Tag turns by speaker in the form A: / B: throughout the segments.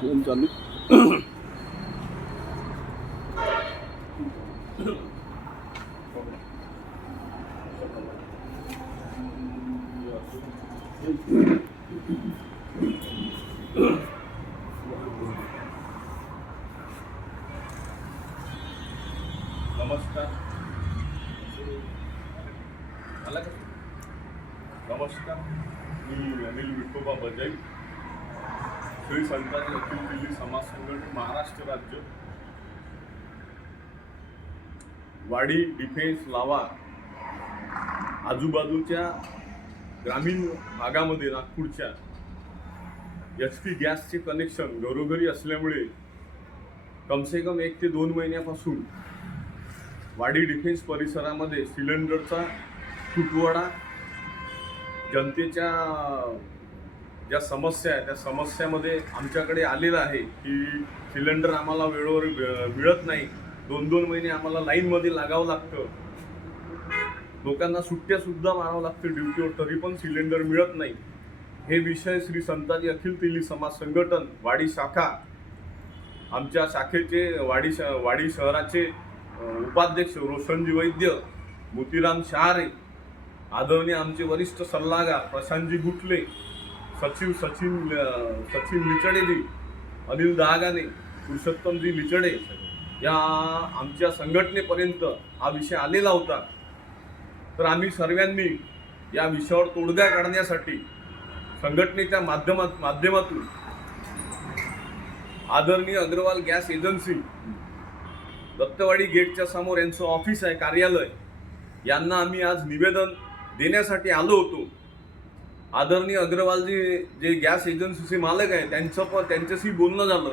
A: Phone चालू
B: नमस्कार आला का नमस्कार मी अनिल विठोबा बजाई श्री संताजी अखिल दिल्ली समाज संघटन महाराष्ट्र राज्य। वाडी डिफेन्स लावा. आजूबाजूच्या ग्रामीण भागामध्ये नागपूरच्या एच पी गॅसचे कनेक्शन घरोघरी असल्यामुळे कमसे कम एक ते दोन महिन्यापासून वाडी डिफेन्स परिसरामध्ये सिलेंडरचा तुटवडा जनतेच्या ज्या समस्या आहे त्या समस्यामध्ये आमच्याकडे आलेलं आहे की सिलेंडर आम्हाला वेळेवर मिळत नाही. दोन दोन महिने आम्हाला लाईनमध्ये लागावं लागतं. लोकांना सुट्ट्यासुद्धा मारावं लागतं ड्युटीवर तरी पण सिलेंडर मिळत नाही. हे विषय श्री संताजी अखिल तेली समाज संघटन वाडी शाखा आमच्या शाखेचे वाडी श वाडी शहराचे उपाध्यक्ष रोशनजी वैद्य मोतीराम शहारे आदरणीय आमचे वरिष्ठ सल्लागार प्रशांतजी गुटले सचिव सचिन सचिन लिचडेजी अनिल दहागाने पुरुषोत्तमजी लिचडे या आमच्या संघटनेपर्यंत हा विषय आलेला होता. तर आम्ही सर्वांनी या विषयावर तोडगा काढण्यासाठी संघटनेच्या माध्यमात माध्यमातून आदरणीय अग्रवाल गॅस एजन्सी दत्तवाडी गेटच्या समोर यांचं ऑफिस आहे कार्यालय. यांना आम्ही आज निवेदन देण्यासाठी आलो होतो. आदरणीय अग्रवालजी जे गॅस एजन्सीचे मालक आहे त्यांचं पण त्यांच्याशी बोलणं झालं.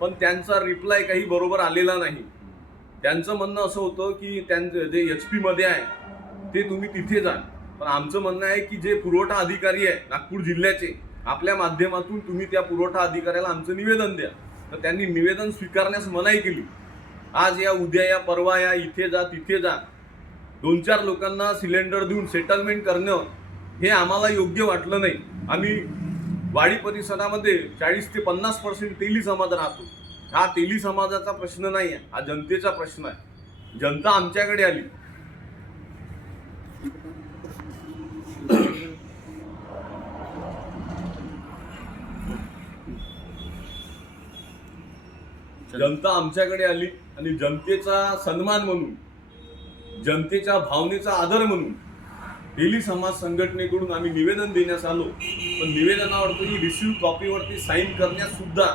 B: पण त्यांचा रिप्लाय काही बरोबर आलेला नाही. त्यांचं म्हणणं असं होतं की त्यांचं जे एच पीमध्ये आहे ते तुम्ही तिथे जा. पण आमचं म्हणणं आहे की जे पुरवठा अधिकारी आहे नागपूर जिल्ह्याचे आपल्या माध्यमातून तुम्ही त्या पुरवठा अधिकाऱ्याला आमचं निवेदन द्या. तर त्यांनी निवेदन स्वीकारण्यास मनाई केली. आज या उद्या या परवा या इथे जा तिथे जा. दोन चार लोकांना सिलेंडर देऊन सेटलमेंट करणं हे आम्हाला योग्य वाटलं नाही. आम्ही वाडी परिसरामध्ये चाळीस ते पन्नास पर्सेंट तेली समाज राहतो. हा तेली समाजाचा प्रश्न नाही आहे हा जनतेचा प्रश्न आहे. जनता आमच्याकडे आली. जनता आमच्याकडे आली आणि जनतेचा सन्मान म्हणून जनतेच्या भावनेचा आदर म्हणून डेली समाज संघटनेकडून आम्ही निवेदन देण्यास आलो. पण निवेदनावरती रिसिव्ह कॉपीवरती साईन करण्यास सुद्धा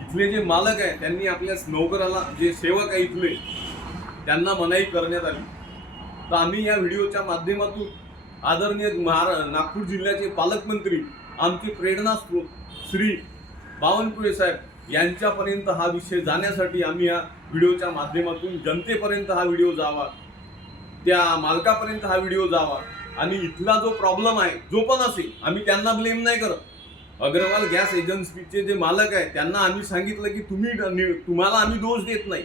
B: इथले जे मालक आहे त्यांनी आपल्या नोकराला जे सेवक आहे इथले त्यांना मनाई करण्यात आली. तर आम्ही या व्हिडिओच्या माध्यमातून आदरणीय महारा नागपूर जिल्ह्याचे पालकमंत्री आमचे प्रेरणास्त्रोत श्री बावनकुळे साहेब यांच्यापर्यंत हा विषय जाण्यासाठी आम्ही या व्हिडिओच्या माध्यमातून जनतेपर्यंत हा व्हिडिओ जावा. त्या मालकापर्यंत हा व्हिडिओ जावा. आणि इथला जो प्रॉब्लेम आहे जो पण असेल आम्ही त्यांना ब्लेम नाही करत. अग्रवाल गॅस एजन्सीचे जे मालक आहे त्यांना आम्ही सांगितलं की तुम्ही नि- तुम्हाला आम्ही दोष देत नाही.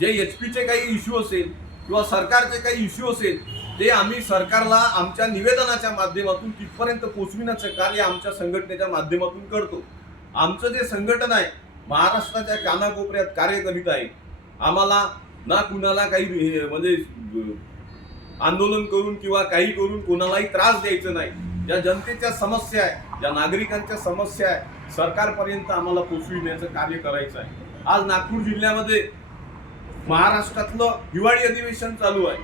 B: जे एच पीचे काही इश्यू असेल किंवा सरकारचे काही इश्यू असेल ते आम्ही सरकारला आमच्या निवेदनाच्या माध्यमातून तिथपर्यंत पोचविण्याचं कार्य आमच्या संघटनेच्या माध्यमातून करतो. आमचं जे संघटन आहे महाराष्ट्राच्या कानाकोपऱ्यात कार्य करीत आहे. आम्हाला ना कुणाला काही हे- म्हणजे आंदोलन करून किंवा काही करून कोणालाही त्रास द्यायचं नाही. ज्या जनतेच्या समस्या आहे ज्या नागरिकांच्या समस्या आहे सरकारपर्यंत आम्हाला पोचविण्याचं कार्य करायचं आहे. आज नागपूर जिल्ह्यामध्ये महाराष्ट्रातलं हिवाळी अधिवेशन चालू आहे.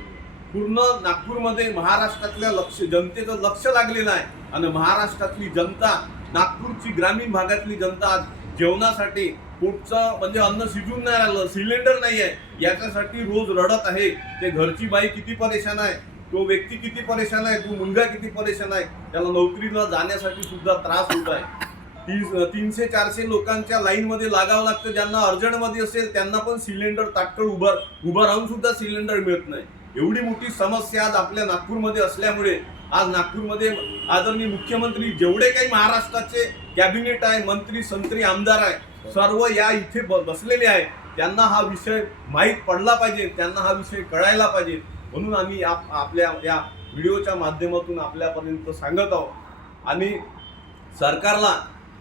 B: पूर्ण नागपूरमध्ये महाराष्ट्रातल्या लक्ष जनतेचं लक्ष लागलेलं आहे. आणि महाराष्ट्रातली जनता नागपूरची ग्रामीण भागातली जनता आज जेवणासाठी पोटचं म्हणजे अन्न शिजून नाही राहिलं सिलेंडर नाही आहे याच्यासाठी रोज रडत आहे. ते घरची बाई किती परेशान आहे? तो व्यक्ती किती परेशान आहे? तो मुलगा किती परेशान आहे? त्याला नोकरीला जाण्यासाठी सुद्धा त्रास होत आहे. तीस तीनशे चारशे लोकांच्या लाईनमध्ये लागावं लागतं. ज्यांना अर्जंटमध्ये असेल त्यांना पण सिलेंडर ताटकळ उभं उभं राहून सुद्धा सिलेंडर मिळत नाही. एवढी मोठी समस्या आज आपल्या नागपूरमध्ये असल्यामुळे आज नागपूरमध्ये आदरणीय मुख्यमंत्री जेवढे काही महाराष्ट्राचे कॅबिनेट आहे मंत्री संत्री आमदार आहे सर्व या इथे बसलेले आहे त्यांना हा विषय माहीत पडला पाहिजे त्यांना हा विषय कळायला पाहिजे म्हणून आम्ही आप- आपल्या या व्हिडिओच्या माध्यमातून आपल्यापर्यंत सांगत आहोत आणि सरकारला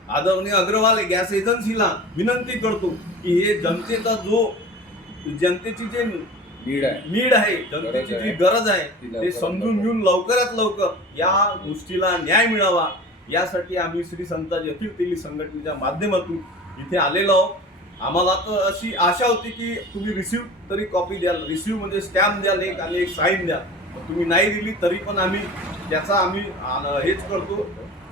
B: आदरणीय अग्रवाल गॅस एजन्सीला विनंती करतो की हे जनतेचा जो जनतेची जे
A: नीड आहे
B: नीड आहे जनतेची जी. गरज आहे
A: ती
B: समजून. घेऊन लवकरात लवकर या गोष्टीला न्याय मिळावा यासाठी आम्ही श्री संताजी अखिल तेली संघटनेच्या माध्यमातून इथे आलेलो आहोत. आम्हाला तर अशी आशा होती की तुम्ही रिसिव्ह तरी कॉपी द्याल. रिसिव्ह म्हणजे स्टॅम्प द्याल एक आणि एक साईन द्याल. तुम्ही नाही दिली तरी पण आम्ही त्याचा आम्ही हेच करतो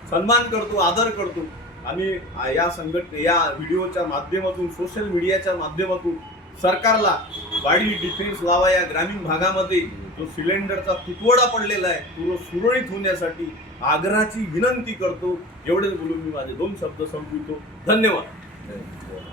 B: सन्मान करतो आदर करतो. आणि या संघटने या व्हिडिओच्या माध्यमातून सोशल मीडियाच्या माध्यमातून सरकारला वाढी डिफेन्स लावा या ग्रामीण भागामध्ये जो सिलेंडरचा तुटवडा पडलेला आहे तो सुरळीत होण्यासाठी आग्रहाची विनंती करतो. एवढेच बोलून मी माझे दोन शब्द संपवितो. धन्यवाद. 对。